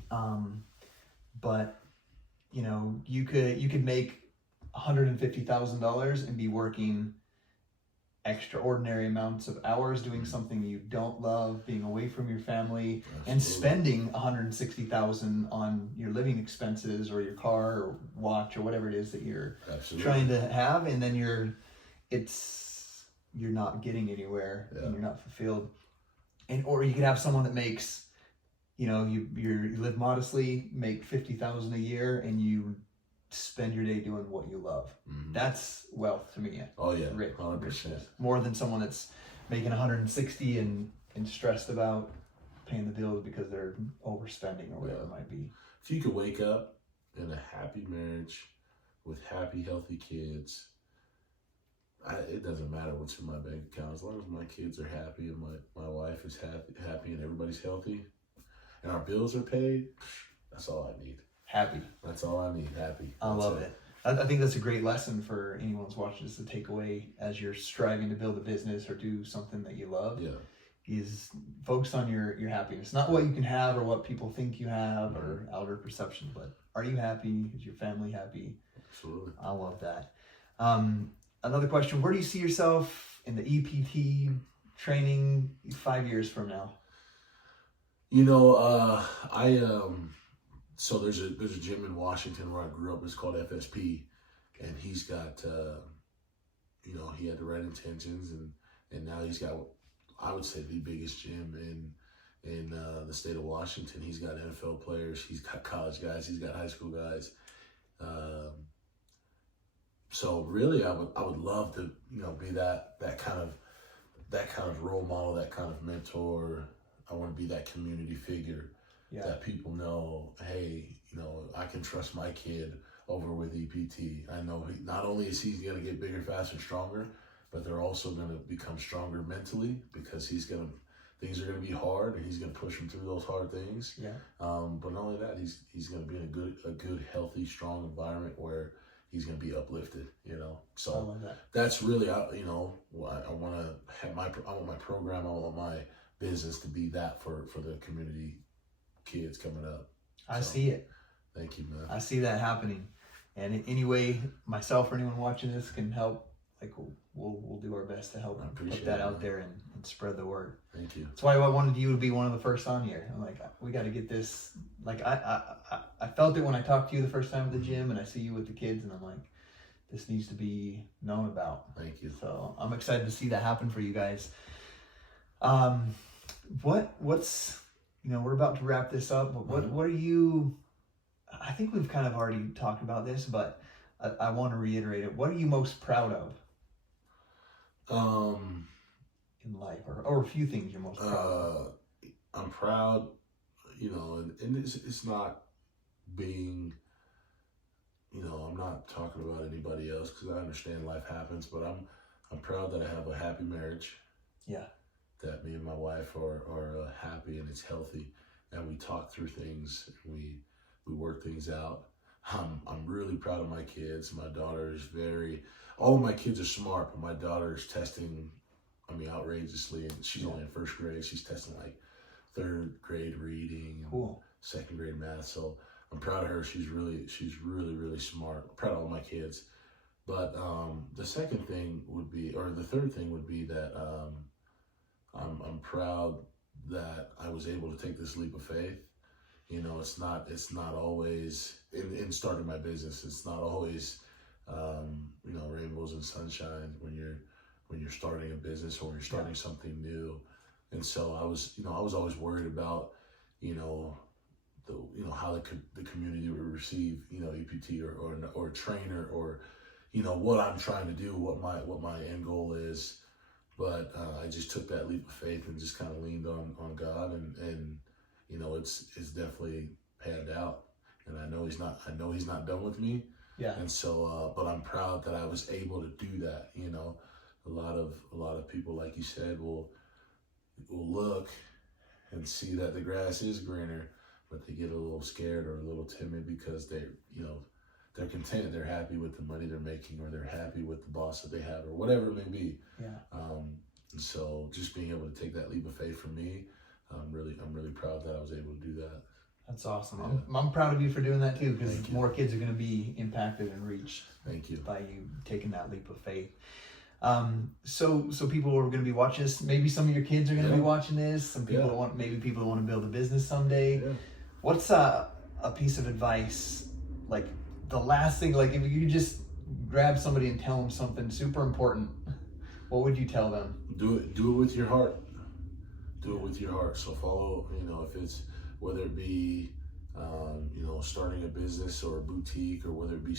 But, you know, you could make $150,000 and be working extraordinary amounts of hours doing something you don't love, being away from your family. Absolutely. And spending $160,000 on your living expenses or your car or watch or whatever it is that you're trying to have, and then you're not getting anywhere and you're not fulfilled. Or you could have someone that makes, you know, you live modestly, make $50,000 a year, and you spend your day doing what you love. Mm-hmm. That's wealth to me. Oh yeah, 100%. More than someone that's making 160 and stressed about paying the bills because they're overspending or whatever it might be. If you could wake up in a happy marriage with happy, healthy kids, it doesn't matter what's in my bank account. As long as my kids are happy and my wife is happy and everybody's healthy and our bills are paid, that's all I need. Happy. That's all I need. Happy. I love it. I think that's a great lesson for anyone who's watching this to take away as you're striving to build a business or do something that you love. Yeah. Is focus on your happiness. Not what you can have or what people think you have or outer perception, but are you happy? Is your family happy? Absolutely. I love that. Another question, where do you see yourself in the EPT training 5 years from now? You know, so there's a gym in Washington where I grew up. It's called FSP, and he's got he had the right intentions, and now he's got, I would say, the biggest gym in the state of Washington. He's got NFL players, he's got college guys, he's got high school guys. So really, I would love to be that kind of role model, that kind of mentor. I want to be that community figure that people know. Hey, I can trust my kid over with EPT. I know not only is he going to get bigger, faster, stronger, but they're also going to become stronger mentally because things are going to be hard, and he's going to push them through those hard things. Yeah. But not only that, he's going to be in a good, healthy, strong environment where he's going to be uplifted. So I love that. That's really I want to have my program, I want my business to be that for the community kids coming up. I see it. Thank you, man. I see that happening, and in any way myself or anyone watching this can help, like we'll do our best to help put that out there and spread the word. Thank you. That's why I wanted you to be one of the first on here. I'm like, we got to get this. Like I felt it when I talked to you the first time at the gym, and I see you with the kids, and I'm like, this needs to be known about. Thank you. So I'm excited to see that happen for you guys. What's we're about to wrap this up, but what are you? I think we've kind of already talked about this, but I want to reiterate it. What are you most proud of in life, or a few things you're most proud of? I'm proud, and it's not being, I'm not talking about anybody else because I understand life happens, but I'm proud that I have a happy marriage. Yeah. That me and my wife are happy and it's healthy, and we talk through things, and we work things out. I'm really proud of my kids. My daughter is all of my kids are smart, but my daughter is testing, outrageously, and she's only in first grade. She's testing like third grade reading, and second grade math. So I'm proud of her. She's really, really smart. I'm proud of all my kids. But the third thing would be that I'm proud that I was able to take this leap of faith. It's not always in starting my business. It's not always rainbows and sunshine when you're starting a business or when you're starting something new. And so I was always worried about how the community would receive EPT or a trainer, or what I'm trying to do, what my end goal is. But I just took that leap of faith and just kind of leaned on God, and it's definitely panned out. And I know he's not done with me. Yeah. And so, but I'm proud that I was able to do that. A lot of people, like you said, will look and see that the grass is greener, but they get a little scared or a little timid because they're content, they're happy with the money they're making, or they're happy with the boss that they have, or whatever it may be. Yeah. And so just being able to take that leap of faith for me, I'm really proud that I was able to do that. That's awesome. Yeah. I'm proud of you for doing that too, because more kids are going to be impacted and reached. Thank you. By you taking that leap of faith. So people are going to be watching this. Maybe some of your kids are going to be watching this. Some people want to build a business someday. Yeah. What's a piece of advice, like the last thing, like if you just grab somebody and tell them something super important, what would you tell them? Do it with your heart. Do it with your heart. So follow, if it's, whether it be, starting a business or a boutique, or whether it be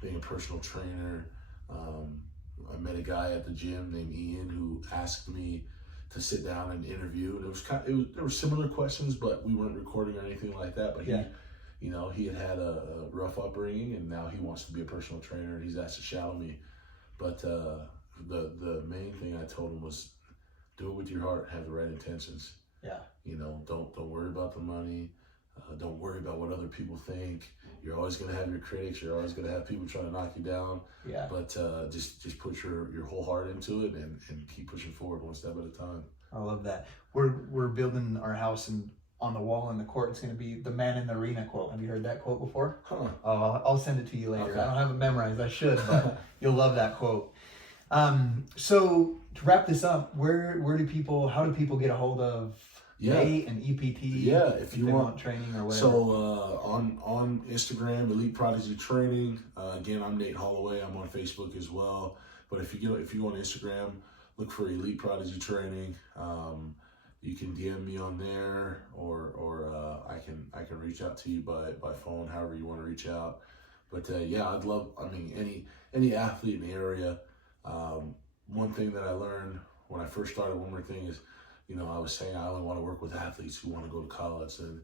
being a personal trainer. I met a guy at the gym named Ian who asked me to sit down and interview, and there were similar questions, but we weren't recording or anything like that. But he had a rough upbringing, and now he wants to be a personal trainer, and he's asked to shadow me. But the main thing I told him was, do it with your heart, have the right intentions. Yeah. Don't worry about the money. Don't worry about what other people think. You're always going to have your critics. You're always going to have people trying to knock you down. Yeah. But just put your whole heart into it and keep pushing forward one step at a time. I love that. We're building our house, and on the wall in the court, it's going to be the man in the arena quote. Have you heard that quote before? Huh. I'll send it to you later. Okay. I don't have it memorized. I should, but you'll love that quote. So to wrap this up, how do people get a hold of Nate and EPT? Yeah, if you want training or whatever. So on Instagram, Elite Prodigy Training. Again, I'm Nate Holloway. I'm on Facebook as well. But if you go on Instagram, look for Elite Prodigy Training. You can DM me on there, or I can reach out to you by phone, however you want to reach out. But yeah, I'd love. I mean, any athlete in the area. One thing that I learned when I first started, one more thing is, I was saying I only want to work with athletes who want to go to college, and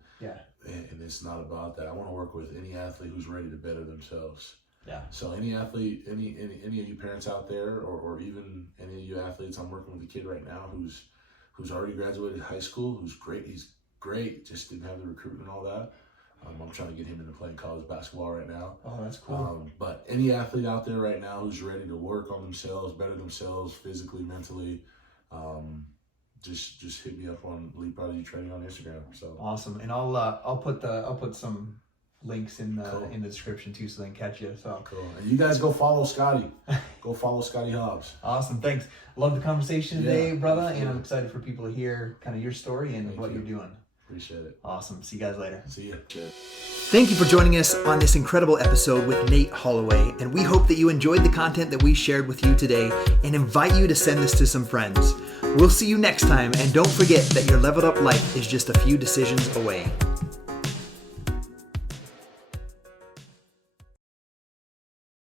it's not about that. I want to work with any athlete who's ready to better themselves. Yeah. So any athlete, any of you parents out there, or even any of you athletes, I'm working with a kid right now who's already graduated high school, who's great. He's great, just didn't have the recruitment and all that. I'm trying to get him into playing college basketball right now. Oh, that's cool. But any athlete out there right now who's ready to work on themselves, better themselves physically, mentally, just hit me up on Elite Prodigy Training on Instagram. So awesome, and I'll put some links in the description too, so they can catch you. So cool. And you guys go follow Scottie. Go follow Scottie Hobbs. Awesome, thanks. Love the conversation today, brother, and I'm excited for people to hear kind of your story and what you're doing. Appreciate it. Awesome. See you guys later. See ya. Good. Thank you for joining us on this incredible episode with Nate Holloway, and we hope that you enjoyed the content that we shared with you today and invite you to send this to some friends. We'll see you next time, and don't forget that your leveled up life is just a few decisions away.